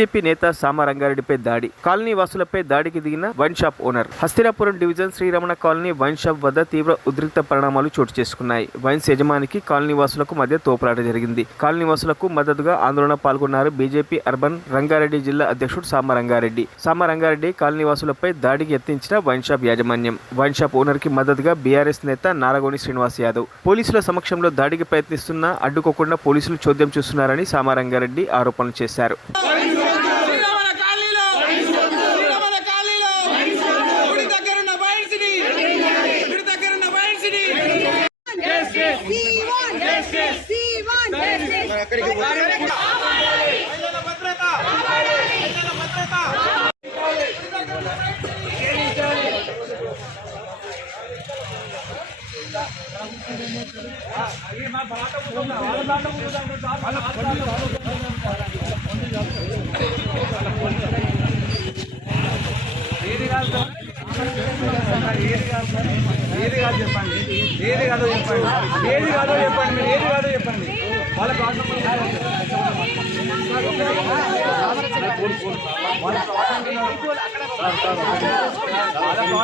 BJP నేత సామారంగారెడ్డిపై దాడి. Colony వాసులపై దాడికి దిగిన wine shop owner. Hastinapuram division Sriramana colony wine shop వద్ద తీవ్ర ఉద్రిక్త పరిణామాలు చోటు చేసుకున్నాయి. వైన్స్ యజమానికి కాలనీ వాసులకు మధ్య తోపులాట జరిగింది. కాలనీ వాసులకు మద్దతుగా ఆందోళన పాల్గొన్నారు బీజేపీ అర్బన్ రంగారెడ్డి జిల్లా అధ్యక్షుడు సామారంగారెడ్డి. సామారంగారెడ్డి కాలనీ వాసులపై దాడికి యత్నించిన వైన్ షాప్ యాజమాన్యం. వైన్ షాప్ ఓనర్ కి మద్దతుగా బీఆర్ఎస్ నేత నారగోని శ్రీనివాస్ యాదవ్. పోలీసుల సమక్షంలో దాడికి ప్రయత్నిస్తున్నా అడ్డుకోకుండా పోలీసులు చోద్యం చూస్తున్నారని సామారంగారెడ్డి ఆరోపణలు చేశారు.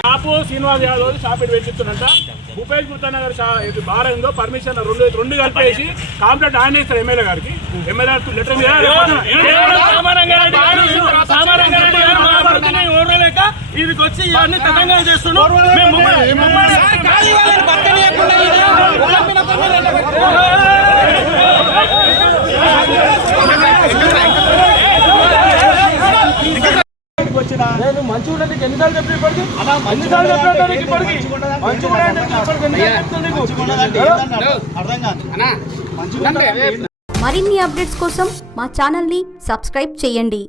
షాపు శ్రీనివాస్ యాదవ్ షాప్ పెట్టిస్తున్నంట భూపేష్ గుర్తనగర్ బార్ అయిందో పర్మిషన్ రెండు కలిపేసి కాంప్లైంట్ ఆయన ఇస్తారు ఎమ్మెల్యే గారికి. ఎమ్మెల్యే లెటర్ ఓడలేక వీరికి వచ్చి ఇవన్నీ తెలంగాణ చేస్తున్నాం. నేను మంచిగా ఉండడానికి ఎన్నిసార్లు చెప్పి ఇప్పటికి ఎన్నిసార్లు చెప్పినట్టు ఇప్పటికి మరిన్ని అప్డేట్స్ కోసం మా ఛానల్ని సబ్స్క్రైబ్ చేయండి.